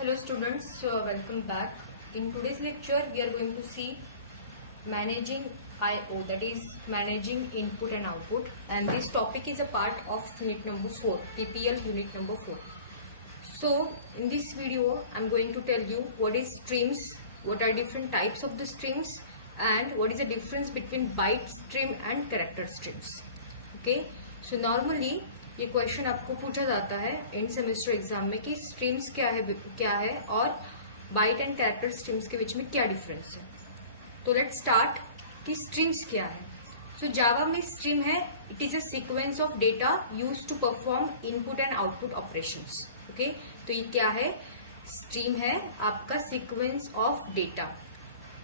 Hello students, welcome back. In today's lecture we are going to see managing I/O, that is managing input and output, and this topic is a part of unit number 4, PPL unit number 4. So in this video I am going to tell you what is streams, what are different types of the streams, and what is the difference between byte stream and character streams. Okay, so normally ये question आपको पूछा जाता है end semester exam में कि streams क्या है और बाइट एंड कैरेक्टर स्ट्रीम्स के बीच में क्या डिफरेंस है. तो लेट्स स्टार्ट कि स्ट्रीम्स क्या है. सो जावा में स्ट्रीम है, it is a sequence of data used to perform input and output operations. Okay, तो ये क्या है? स्ट्रीम है आपका सीक्वेंस ऑफ डेटा,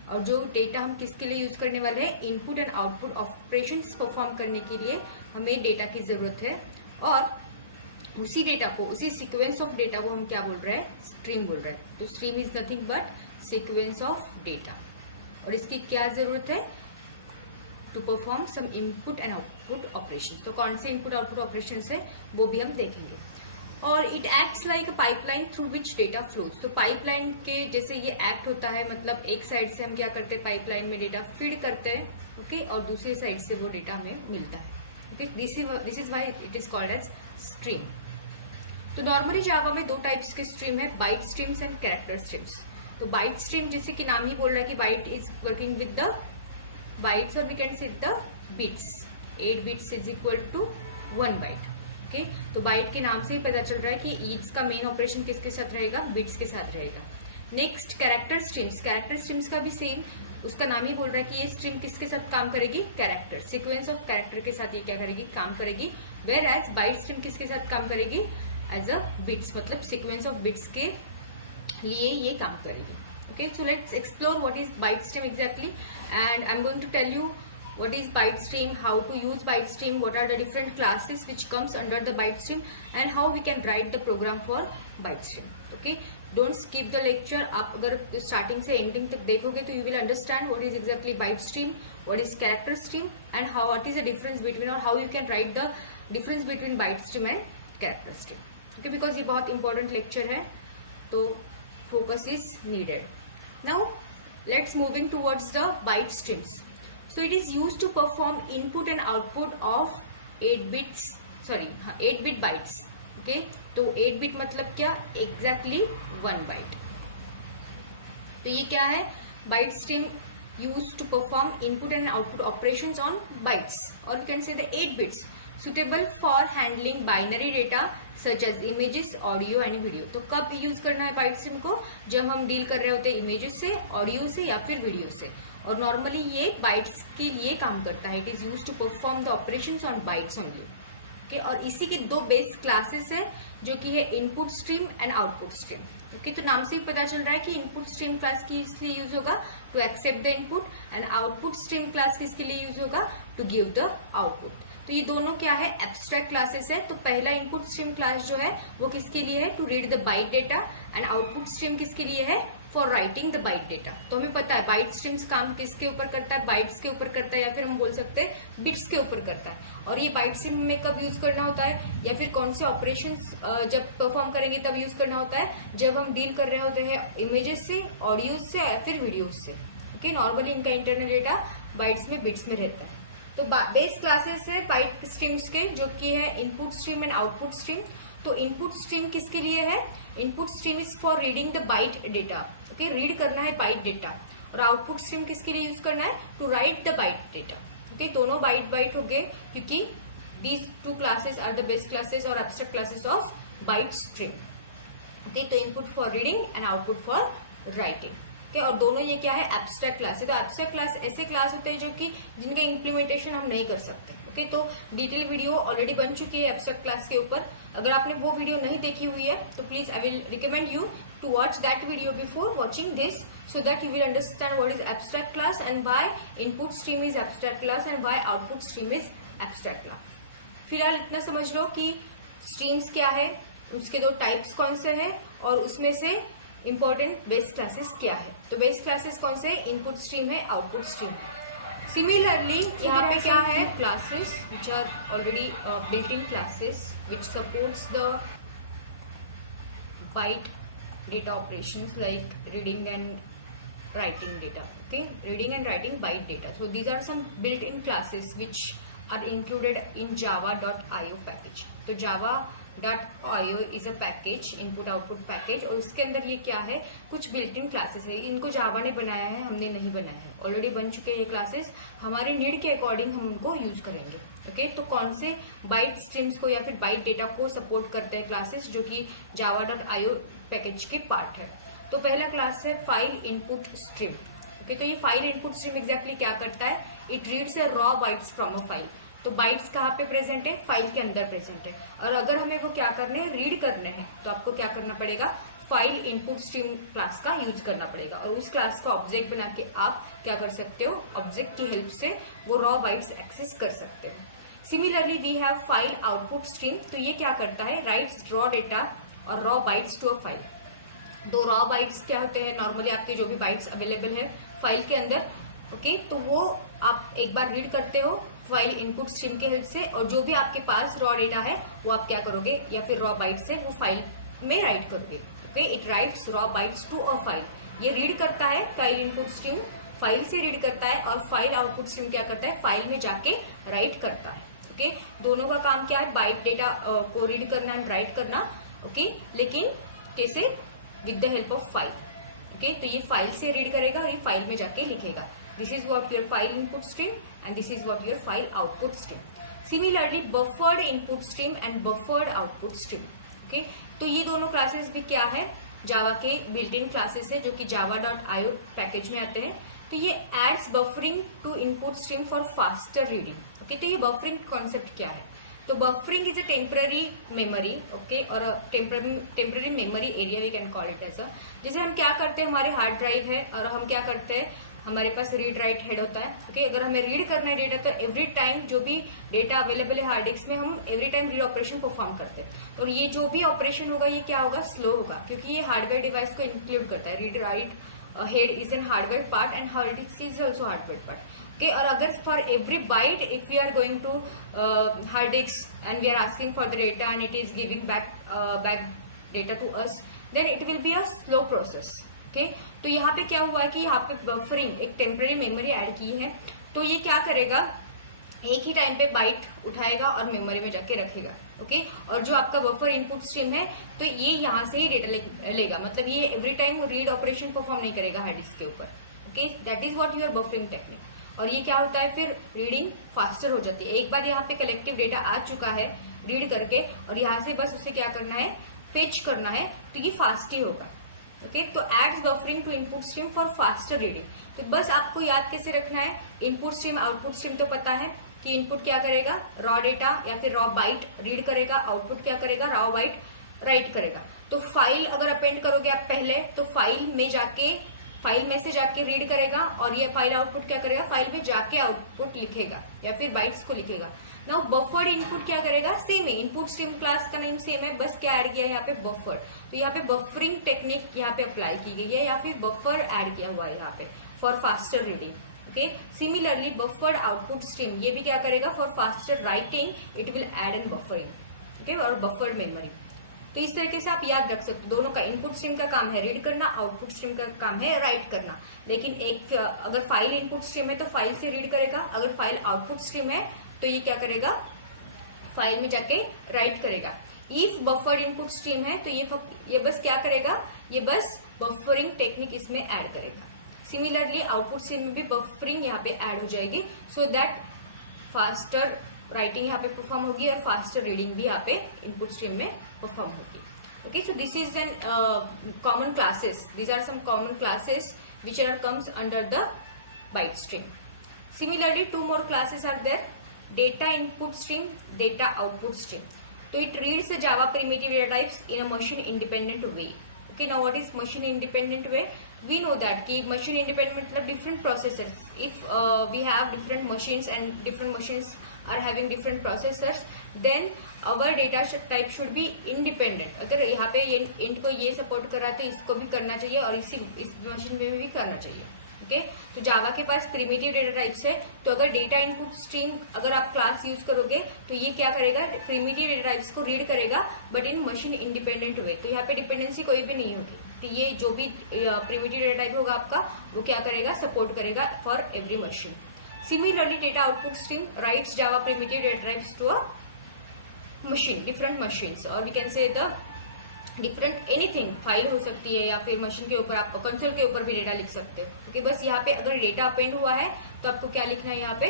और जो डेटा हम किसके लिए यूज करने वाले हैं? Input and output operations perform करने के लिए हमें डेटा की जरूरत है, और उसी डेटा को, उसी सीक्वेंस ऑफ डेटा को हम क्या बोल रहे हैं? स्ट्रीम बोल रहे हैं. तो stream is nothing but sequence of data, और इसकी क्या जरूरत है? To perform some input and output operation. तो कौन से इनपुट आउटपुट ऑपरेशन है वो भी हम देखेंगे. और it acts like a pipeline through which data flows. तो पाइपलाइन के जैसे ये एक्ट होता है, मतलब एक साइड से हम क्या करते हैं? पाइपलाइन में डेटा फीड करते हैं, ओके, और दूसरी साइड से वो डेटा हमें मिलता है. Okay, this is why it is called as stream. तो नॉर्मली जावा में दो टाइप्स के स्ट्रीम है, byte streams and character streams. तो बाइट स्ट्रीम जैसे कि नाम ही बोल रहा है कि byte is working with the bytes, और we can say the bits. 8 bits is equal to 1 byte. Okay, तो बाइट के नाम से ही पता चल रहा है कि ईच का मेन ऑपरेशन किसके साथ रहेगा? बिट्स के साथ रहेगा. Next character streams. Character streams का भी सेम, उसका नाम ही बोल रहा है कि ये स्ट्रीम किसके साथ काम करेगी? कैरेक्टर, सीक्वेंस ऑफ कैरेक्टर के साथ ये क्या करेगी? काम करेगी. वेयर एज बाइट स्ट्रीम किसके साथ काम करेगी? एज अ बिट्स, मतलब सीक्वेंस ऑफ बिट्स के लिए ये काम करेगी. Okay, so let's explore what is byte stream exactly, and I am going to tell you what is byte stream, how to use byte stream, what are the different classes which comes under the byte stream, and how we can write the program for byte stream. Okay, don't skip the lecture. आप अगर starting से ending तक देखोगे तो you will understand what is exactly byte stream, what is character stream, and how what is the difference between, or how you can write the difference between byte stream and character stream. Okay, because ये बहुत important lecture है, तो focus is needed. Now let's moving towards the byte streams. So it is used to perform input and output of 8 bit bytes. Okay, तो 8 bit मतलब क्या? Exactly 1 byte. तो ये क्या है? Byte stream used to perform input and output operations on bytes, or you can say the 8 bits, suitable for handling binary data such as images, audio and video. तो कब use करना है byte stream को? जब हम deal कर रहे होते हैं इमेजेस से, ऑडियो से या फिर वीडियो से, और नॉर्मली ये बाइट्स के लिए काम करता है. It is use to perform the operations on bytes only. Okay, और इसी के दो बेस क्लासेस है, जो कि है input stream and output stream. Okay, तो नाम से भी पता चल रहा है कि इनपुट स्ट्रीम क्लास की इसलिए यूज होगा to accept the input, and output stream class किसके लिए यूज होगा? To give the output. तो ये दोनों क्या है? एब्स्ट्रैक्ट क्लासेस है. तो पहला इनपुट स्ट्रीम क्लास जो है वो किसके लिए है? To read the byte data, and output stream किसके लिए है? For writing the byte data. तो हमें पता है बाइट स्ट्रीम्स काम किसके ऊपर करता है? बाइट्स के ऊपर करता है, या फिर हम बोल सकते हैं बिट्स के ऊपर करता है. और ये बाइट स्ट्रीम में कब यूज करना होता है, या फिर कौन से ऑपरेशंस जब परफॉर्म करेंगे तब यूज करना होता है? जब हम डील कर रहे होते हैं इमेजेस से, ऑडियोज से या फिर वीडियोज से. ओके, नॉर्मली इनका इंटरनल डेटा बाइट्स में, बिट्स में रहता है. तो बेस क्लासेस है बाइट स्ट्रीम्स के, जो कि है input stream and output stream. तो इनपुट स्ट्रीम किसके लिए है? Input stream is for reading the byte data. Okay, read करना है बाइट डेटा. और आउटपुट स्ट्रीम किसके लिए यूज करना है? To write the byte data. Okay, दोनों बाइट हो गए, क्योंकि these two classes are the base classes और abstract classes of byte stream. Okay, तो input for reading and output for writing. Okay, और दोनों ये क्या है? एब्स्ट्रैक्ट क्लास है. तो एब्स्ट्रैक्ट क्लास ऐसे क्लास होते हैं जो कि जिनका इम्प्लीमेंटेशन हम नहीं कर सकते. ओके, तो डिटेल वीडियो ऑलरेडी बन चुकी है एब्स्ट्रैक्ट क्लास के ऊपर. अगर आपने वो वीडियो नहीं देखी हुई है तो please I will recommend you to watch that video before watching this, so that you will understand what is abstract class and why input stream is abstract class and why output stream is abstract class. फिलहाल इतना समझ लो कि streams क्या है, उसके दो types कौन से हैं, और उसमें से इंपॉर्टेंट बेस क्लासेस क्या है. तो बेस क्लासेस कौन से? इनपुट स्ट्रीम है, आउटपुट स्ट्रीम है. सिमिलरली यहाँ पे क्या है? Classes which are already built in classes which supports the byte data operations like reading and writing data. Okay, reading and writing byte data. So these are some built-in classes which are included in java.io package. तो java.io is a package, input output package, और उसके अंदर ये क्या है, कुछ built-in classes है. इनको जावा ने बनाया है, हमने नहीं बनाया है. ऑलरेडी बन चुके हैं ये क्लासेस, हमारे नीड के अकॉर्डिंग हम उनको यूज करेंगे. ओके, तो कौन से बाइट स्ट्रीम्स को या फिर बाइट डेटा को सपोर्ट करते हैं क्लासेस जो कि java.io पैकेज के पार्ट है. तो पहला क्लास है फाइल इनपुट स्ट्रीम. ओके, तो ये फाइल इनपुट स्ट्रीम एग्जैक्टली क्या करता है, it reads A raw bytes from a file. तो बाइट्स कहाँ पे प्रेजेंट है, फाइल के अंदर प्रेजेंट है. और अगर हमें वो क्या करने हैं, रीड करने हैं, तो आपको क्या करना पड़ेगा, फाइल इनपुट स्ट्रीम क्लास का यूज करना पड़ेगा. और उस क्लास का ऑब्जेक्ट बना के आप क्या कर सकते हो, ऑब्जेक्ट की हेल्प से वो रॉ बाइट्स एक्सेस कर सकते हो. Similarly we have file output stream. तो ये क्या करता है, राइट्स रॉ डेटा और raw bytes to a file. दो रॉ बाइट्स क्या होते हैं, नॉर्मली आपके जो भी बाइट्स अवेलेबल है फाइल के अंदर. ओके, तो वो आप एक बार रीड करते हो फाइल इनपुट स्ट्रीम के हेल्प से, और जो भी आपके पास रॉ डेटा है वो आप क्या करोगे, या फिर रॉ बाइट से वो फाइल में राइट करोगे. Okay, it writes raw bytes to a file. ये रीड करता है, फाइल इनपुट स्ट्रीम फाइल से रीड करता है, और फाइल आउटपुट स्ट्रीम क्या करता है, फाइल में जाके राइट करता है. ओके, दोनों का काम क्या है, बाइट डेटा को रीड करना एंड राइट करना. ओके, लेकिन कैसे, with the help of file. Okay, तो ये फाइल से रीड करेगा और ये फाइल में जाके लिखेगा. This is what your file input stream and this is what your file output stream. Similarly buffered input stream and buffered output stream. Okay, तो ये दोनों क्लासेस भी क्या है, जावा के बिल्ट इन क्लासेस है जो कि java.io पैकेज में आते हैं. तो ये aids buffering to input stream for faster reading. Okay, तो ये बफरिंग कॉन्सेप्ट क्या है, तो buffering is a temporary memory. Okay, और temporary memory area we can call it as a. जैसे हम क्या करते हैं, हमारे हार्ड ड्राइव है और हम क्या करते हैं, हमारे पास रीड राइट हेड होता है. ओके, अगर हमें रीड करना है डेटा, तो एवरी टाइम जो भी डेटा अवेलेबल है हार्ड डिस्क में, हम every time read operation perform करते हैं. और ये जो भी ऑपरेशन होगा ये क्या होगा, स्लो होगा, क्योंकि ये हार्डवेयर डिवाइस को इंक्लूड करता है. Read write head is an hardware part and hard disk is also hardware part. Okay, और अगर for every byte if we are going to hard disk and we are asking for the data and it is giving back data to us, then it will be a slow process. Okay, तो यहाँ पे क्या हुआ है कि यहाँ पे buffering एक टेम्पररी मेमोरी ऐड की है. तो ये क्या करेगा, एक ही टाइम पे बाइट उठाएगा और मेमोरी में जाके रखेगा. ओके, और जो आपका बफर इनपुट स्ट्रीम है, तो ये यहाँ से ही डेटा लेगा, मतलब ये every time read operation perform नहीं करेगा हार्ड डिस्क के ऊपर. Okay, that is what your buffering technique. और ये क्या होता है, फिर रीडिंग फास्टर हो जाती है. एक बार यहाँ पे कलेक्टिव डेटा आ चुका है रीड करके, और यहाँ से बस उसे क्या करना है, फेच करना है, तो ये फास्ट ही होगा. ओके, तो adds buffering to input stream for faster reading. तो बस आपको याद कैसे रखना है, इनपुट स्ट्रीम आउटपुट स्ट्रीम तो पता है कि इनपुट क्या करेगा, रॉ डेटा या फिर रॉ बाइट रीड करेगा, आउटपुट क्या करेगा, रॉ बाइट राइट करेगा. तो फाइल अगर अपेंड करोगे आप पहले, तो फाइल में जाके फाइल में से जाके रीड करेगा, और ये फाइल आउटपुट क्या करेगा, फाइल में जाके आउटपुट लिखेगा या फिर बाइट्स को लिखेगा. नाउ बफर्ड इनपुट क्या करेगा, सेम है, इनपुट स्ट्रीम क्लास का नेम सेम है, बस क्या ऐड किया है यहाँ पे, बफर. तो यहाँ पे बफरिंग टेक्निक यहाँ पे अप्लाई की गई है, या फिर बफर ऐड किया हुआ है यहाँ पे for faster reading. Okay, similarly buffered output stream ये भी क्या करेगा, for faster writing it will add an buffering. Okay, और बफर्ड मेमोरी. तो इस तरीके से आप याद रख सकते हो, दोनों का इनपुट स्ट्रीम का काम है रीड करना, आउटपुट स्ट्रीम का काम है राइट करना. लेकिन एक अगर फाइल इनपुट स्ट्रीम है तो फाइल से रीड करेगा, अगर फाइल आउटपुट स्ट्रीम है तो ये क्या करेगा, फाइल में जाके राइट करेगा. इफ बफर्ड इनपुट स्ट्रीम है तो ये बस क्या करेगा, ये बस बफरिंग टेक्निक इसमें ऐड करेगा. सिमिलरली आउटपुट स्ट्रीम में भी बफरिंग यहाँ पे ऐड हो जाएगी, सो दैट फास्टर राइटिंग यहाँ पे परफॉर्म होगी और फास्टर रीडिंग भी यहाँ पे इनपुट स्ट्रीम में परफॉर्म होगी. Okay, so this is an common classes. These are some common classes which comes under the byte stream. Similarly, two more classes are there: data input stream, data output stream. So it reads the Java primitive data types in a machine independent way. Okay, now what is machine independent way? We know that कि machine independent मतलब different processors. If we have different machines and different machines are having different processors, then our data type should be independent. अगर यहाँ पे ये int को ये support कर रहा है तो इसको भी करना चाहिए और इस मशीन में भी करना चाहिए. ओके तो जावा के पास प्रिमिटिव डेटा टाइप्स है, तो अगर डेटा इनपुट स्ट्रीम अगर आप क्लास यूज करोगे तो ये क्या करेगा, प्रिमिटिव डेटा टाइप्स को रीड करेगा बट इन मशीन इंडिपेंडेंट वे। तो यहाँ पे डिपेंडेंसी कोई भी नहीं होगी, तो ये जो भी प्रिमिटिव डेटा टाइप होगा आपका वो क्या करेगा, सपोर्ट करेगा for every machine. Similarly data output stream writes Java primitive data types to a machine, different machines, और we can say the different anything, file हो सकती है या फिर मशीन के ऊपर आप कंसोल के ऊपर भी डेटा लिख सकते हो। ओके बस यहाँ पे अगर डेटा अपेंड हुआ है तो आपको क्या लिखना है यहाँ पे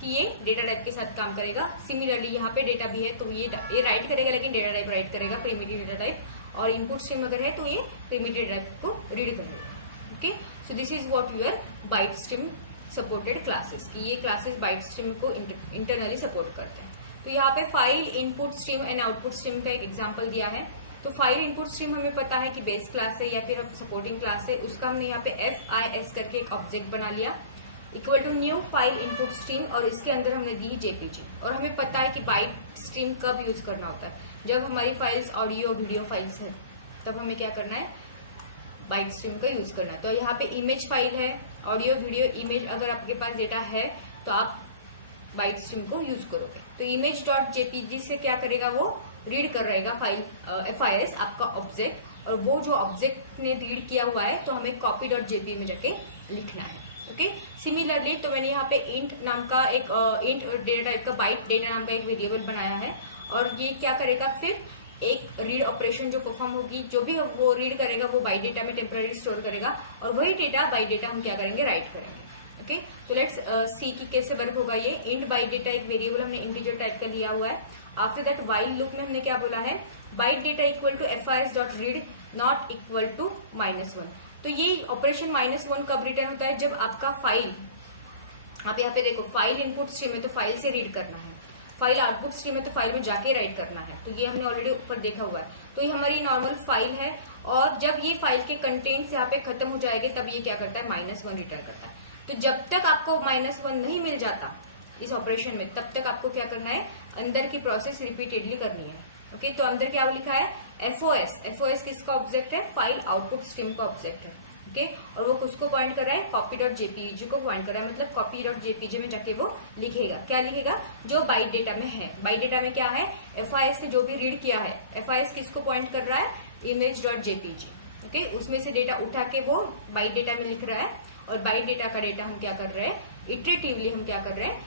कि ये डेटा टाइप के साथ काम करेगा। सिमिलरली यहाँ पे डेटा भी है तो ये राइट करेगा, लेकिन डेटा टाइप राइट करेगा प्रिमिटिव डेटा टाइप, और इनपुट स्ट्रीम अगर है तो ये प्रिमिटिव डेटा टाइप को रीड करेगा। Okay so this is what your byte stream supported classes, की ये क्लासेस बाइट स्ट्रीम को इंटरनली सपोर्ट करते हैं। तो यहाँ पे file input stream and output stream का एक एग्जाम्पल दिया है। तो फाइल इनपुट स्ट्रीम हमें पता है कि बेस क्लास है या फिर सपोर्टिंग क्लास है, उसका हमने यहाँ पे FIS करके एक ऑब्जेक्ट बना लिया, equal to new file input stream, और इसके अंदर हमने दी JPG। और हमें पता है कि बाइट स्ट्रीम कब यूज करना होता है, जब हमारी फाइल्स ऑडियो वीडियो फाइल्स है तब हमें क्या करना है, बाइट स्ट्रीम का यूज करना है। तो यहाँ पे इमेज फाइल है, ऑडियो वीडियो इमेज अगर आपके पास डेटा है तो आप बाइट स्ट्रीम को यूज करोगे। तो इमेज डॉट JPG से क्या करेगा, वो रीड कर रहेगा फाइल FIS आपका ऑब्जेक्ट, और वो जो ऑब्जेक्ट ने रीड किया हुआ है तो हमें कॉपी डॉट JPG में जाके लिखना है। ओके सिमिलरली तो मैंने यहाँ पे इंट नाम का एक इंट डेटा टाइप का बाइट डेटा नाम का एक वेरिएबल बनाया है, और ये क्या करेगा, फिर एक रीड ऑपरेशन जो परफॉर्म होगी, जो भी वो रीड करेगा वो बाइट डेटा में टेम्पररी स्टोर करेगा, और वही डेटा बाइट डेटा हम क्या करेंगे, राइट करेंगे। ओके तो लेट्स सी की कैसे वर्क होगा ये। इंट बाइट डेटा एक वेरिएबल हमने इंटीजर टाइप का लिया हुआ है। आफ्टर दैट वाइल लूप में हमने क्या बोला है, byte data equal to FIS dot read not equal to -1। तो ये ऑपरेशन -1 कब रिटर्न होता है, जब आपका फाइल, आप यहाँ पे देखो फाइल इनपुट स्ट्रीम है तो फाइल से रीड करना है, फाइल आउटपुट स्ट्रीम है तो फाइल में जाके राइट करना है। तो ये हमने ऑलरेडी ऊपर देखा हुआ है। तो ये हमारी नॉर्मल फाइल है, और जब ये फाइल के कंटेंट्स यहाँ पे खत्म हो जाएंगे तब ये क्या करता है, -1 रिटर्न करता है। तो जब तक आपको -1 नहीं मिल जाता इस ऑपरेशन में, तब तक आपको क्या करना है, अंदर की प्रोसेस रिपीटेडली करनी है। ओके तो अंदर क्या लिखा है, FOS किसका ऑब्जेक्ट है, फाइल आउटपुट स्ट्रीम का ऑब्जेक्ट है। ओके और वो किसको पॉइंट कर रहा है, कॉपी डॉट JPG को पॉइंट कर रहा है, मतलब कॉपी डॉट JPG में जाके वो लिखेगा, क्या लिखेगा, जो बाइट डेटा में है। बाइट डेटा में क्या है, FIS से जो भी रीड किया है, FIS किसको पॉइंट कर रहा है, इमेज डॉट JPG। ओके उसमें से डेटा उठा के वो बाइट डेटा में लिख रहा है, और बाइट डेटा का डेटा हम क्या कर रहे हैं, इटरेटिवली हम क्या कर रहे हैं,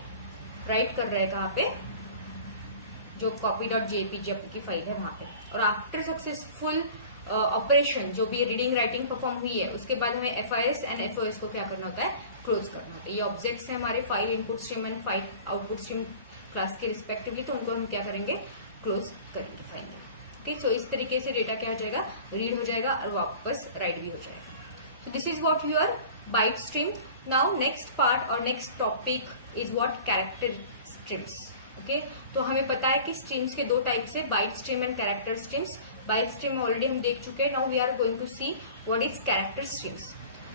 राइट कर रहे हैं कहाँ पे, जो कॉपी डॉट JPG आपकी फाइल है वहां पे। और आफ्टर सक्सेसफुल ऑपरेशन जो भी रीडिंग राइटिंग परफॉर्म हुई है, उसके बाद हमें FIS एंड FOS को क्या करना होता है, क्लोज करना होता है। ये ऑब्जेक्ट्स हैं हमारे file input stream and file output stream class के रिस्पेक्टिवली, तो उनको हम क्या करेंगे, क्लोज करेंगे फाइनली। ओके सो इस तरीके से डेटा क्या हो जाएगा, रीड हो जाएगा और वापस राइट भी हो जाएगा। So this is what your byte stream. Now next part और next topic is what character streams. Okay तो हमें पता है कि स्ट्रीम्स के दो टाइप्स है, byte stream and character streams. Byte stream already हम देख चुके हैं। Now we are going to see what is character streams.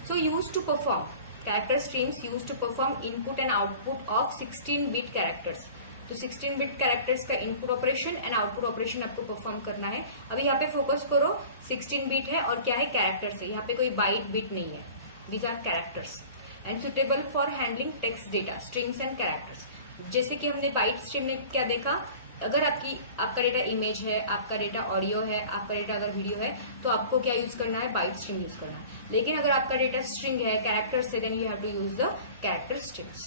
So used to perform character streams used to perform input and output of 16 bit characters. तो 16 bit characters का input operation and output operation आपको perform करना है। अभी यहाँ पे focus करो, 16 bit है और क्या है, कैरेक्टर्स है, यहाँ पे कोई बाइट बिट नहीं है। These are characters and suitable for handling text data, strings and characters. जैसे कि हमने बाइट स्ट्रीम में क्या देखा, अगर आपका डेटा इमेज है, आपका डेटा ऑडियो है, आपका डेटा अगर वीडियो है, तो आपको क्या यूज करना है, बाइट स्ट्रीम यूज करना है। लेकिन अगर आपका डेटा स्ट्रिंग है, कैरेक्टर्स है, then you have to use the character strings,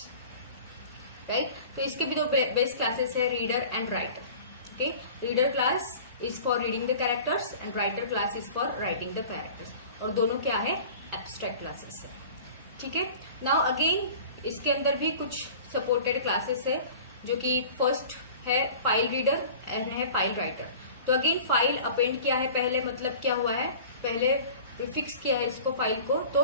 right. तो इसके भी दो बेस्ट क्लासेस है, reader and writer. Okay reader class is for reading the characters and writer class is for writing the characters, और दोनों क्या है, एब्स्ट्रैक्ट क्लासेस है। ठीक है, नाउ अगेन इसके अंदर भी कुछ सपोर्टेड क्लासेस है, जो कि फर्स्ट है फाइल रीडर एंड है फाइल राइटर। तो अगेन फाइल अपेंड किया है पहले, मतलब क्या हुआ है, पहले फिक्स किया है इसको फाइल को, तो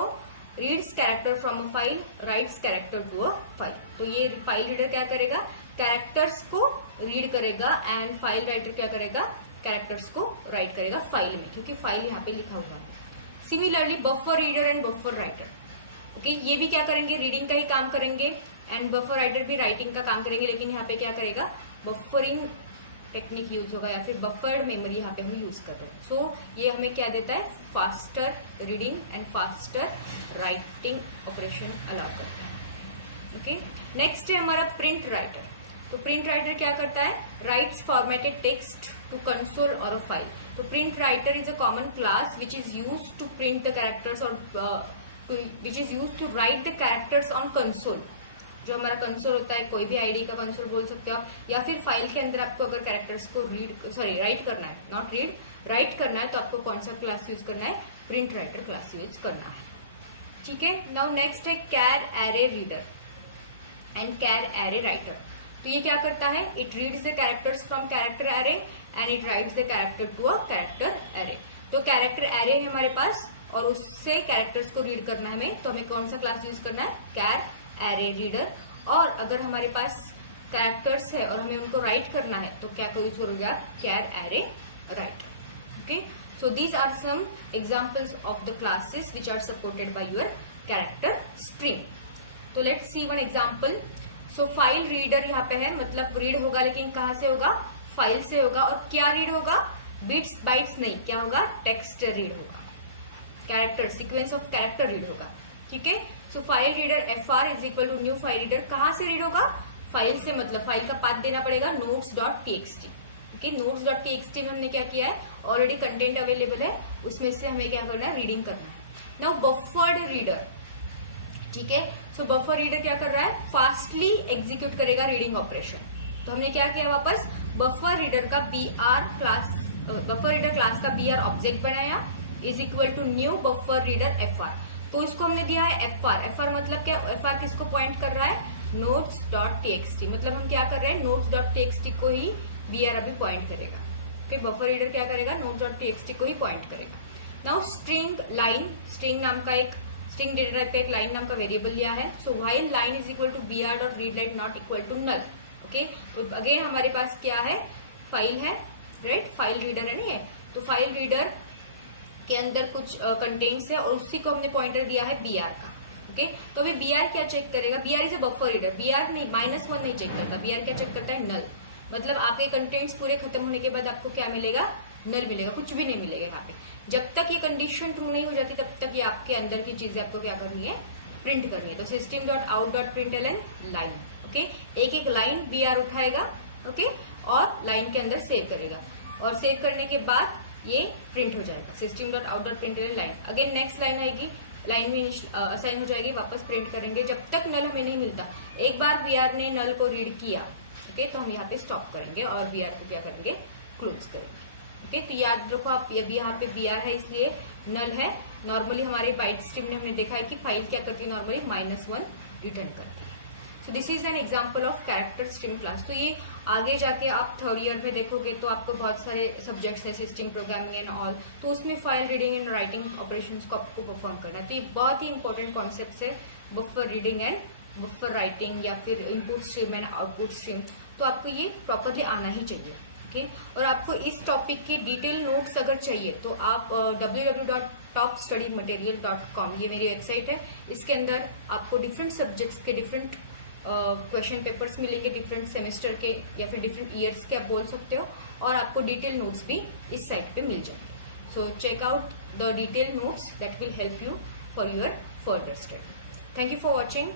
reads character from a file, writes character to a file. तो ये फाइल रीडर क्या करेगा, कैरेक्टर्स को रीड करेगा, एंड फाइल राइटर क्या करेगा, कैरेक्टर्स को राइट करेगा फाइल में, क्योंकि फाइल यहाँ पे लिखा हुआ है। Similarly buffer reader and buffer writer, okay ये भी क्या करेंगे, रीडिंग का ही काम करेंगे, एंड बफर राइटर भी राइटिंग का काम करेंगे। लेकिन यहाँ पे क्या करेगा, बफरिंग टेक्निक यूज होगा या फिर बफर्ड मेमोरी यहाँ पे हम यूज कर रहे हैं. सो ये हमें क्या देता है, faster reading and faster writing operation allow करता है. ओके, नेक्स्ट है हमारा प्रिंट राइटर. तो प्रिंट राइटर क्या करता है, writes formatted text to console और अ फाइल. तो print writer is a common class which is use to print the characters और which is use to write the characters on console. जो हमारा console होता है, कोई भी आईडी का कंसोल बोल सकते हो आप, या फिर फाइल के अंदर आपको अगर कैरेक्टर्स को राइट करना है, नॉट रीड, राइट करना है, तो आपको कौन सा क्लास यूज करना है, प्रिंट राइटर क्लास यूज करना है. ठीक है. नाउ नेक्स्ट है char array reader and char array writer. तो ये क्या करता है, it reads the characters from character array and it writes the character to a character array. तो कैरेक्टर एरे है हमारे पास और उससे कैरेक्टर्स को रीड करना है हमें, तो हमें कौन सा क्लास यूज करना है, कैर एरे रीडर. और अगर हमारे पास कैरेक्टर्स है और हमें उनको राइट करना है तो क्या यूज करोगे आप, char array writer. Okay, so these are some examples of the classes which are supported by your character string. तो let's see one example. So file reader यहाँ पे है, मतलब रीड होगा लेकिन कहाँ से होगा, फाइल से होगा. और क्या रीड होगा, बिट्स बाइट्स नहीं, क्या होगा, टेक्स्ट रीड होगा, character sequence of character read होगा. ठीक है. So file reader fr is equal to new file reader. कहाँ से रीड होगा, फाइल से, मतलब फाइल का पाथ देना पड़ेगा notes.txt. ओके, notes.txt में हमने क्या किया है, ऑलरेडी कंटेंट अवेलेबल है, उसमें से हमें क्या करना है, रीडिंग करना है. Now buffered reader. ठीक है. सो बफर रीडर क्या कर रहा है, फास्टली एग्जीक्यूट करेगा रीडिंग ऑपरेशन. तो हमने क्या किया, वापस बफर रीडर का बफर रीडर क्लास का br ऑब्जेक्ट बनाया is equal to new buffer reader fr. तो इसको हमने दिया है fr मतलब क्या, fr किसको पॉइंट कर रहा है, notes.txt. मतलब हम क्या कर रहे हैं, notes.txt को ही br अभी पॉइंट करेगा. ओके, बफर रीडर क्या करेगा, notes.txt को ही पॉइंट करेगा. नाउ स्ट्रिंग लाइन, स्ट्रिंग नाम का एक स्ट्रिंग डेटा टाइप का एक लाइन नाम का वेरिएबल लिया है. So while line is equal to br dot read line not equal to null. Okay, तो अगेन हमारे पास क्या है, फाइल है, राइट, फाइल रीडर है नहीं है. तो फाइल रीडर के अंदर कुछ कंटेंट्स है और उसी को हमने पॉइंटर दिया है br का. ओके, तो अभी br क्या चेक करेगा, br is a buffer reader. br नहीं, -1 नहीं चेक करता, br क्या चेक करता है, नल. मतलब आपके कंटेंट्स पूरे खत्म होने के बाद आपको क्या मिलेगा, नल मिलेगा, कुछ भी नहीं मिलेगा यहाँ पे. जब तक ये कंडीशन ट्रू नहीं हो जाती तब तक ये आपके अंदर की चीजें आपको क्या करनी है, प्रिंट करनी है. तो system.out.println लाइन. ओके, एक एक लाइन br उठाएगा. ओके, और लाइन के अंदर सेव करेगा और सेव करने के बाद ये प्रिंट हो जाएगा, system.out.println line. Again next line आएगी, लाइन में असाइन हो जाएगी, वापस प्रिंट करेंगे जब तक नल हमें नहीं मिलता. एक बार br ने नल को रीड किया, ओके, तो हम यहाँ पे स्टॉप करेंगे और br को क्या करेंगे, क्लोज करेंगे. ओके, तो याद रखो आप, अभी यहाँ पे br है इसलिए नल है. नॉर्मली हमारे बाइट स्ट्रीम ने हमने देखा है कि फाइल क्या करती है, नॉर्मली -1 रिटर्न करती है. सो this is an example of character string class. तो ये आगे जाके आप थर्ड ईयर में देखोगे तो आपको बहुत सारे सब्जेक्ट्स है, सिस्टम प्रोग्रामिंग एंड ऑल, तो उसमें file reading and writing operations को आपको परफॉर्म करना है. तो ये बहुत ही इंपॉर्टेंट कॉन्सेप्ट है, buffer reading and buffer writing या फिर input stream and output stream. तो आपको ये प्रॉपरली आना ही चाहिए. ओके, और आपको इस टॉपिक के डिटेल नोट्स अगर चाहिए तो आप www.topstudymaterial.com ये मेरी वेबसाइट है. इसके अंदर आपको डिफरेंट सब्जेक्ट्स के डिफरेंट क्वेश्चन पेपर्स मिलेंगे, डिफरेंट सेमेस्टर के या फिर डिफरेंट ईयर्स के आप बोल सकते हो, और आपको डिटेल नोट्स भी इस साइट पे मिल जाएंगे. So check out the detail notes that will help you for your further study. Thank you for watching.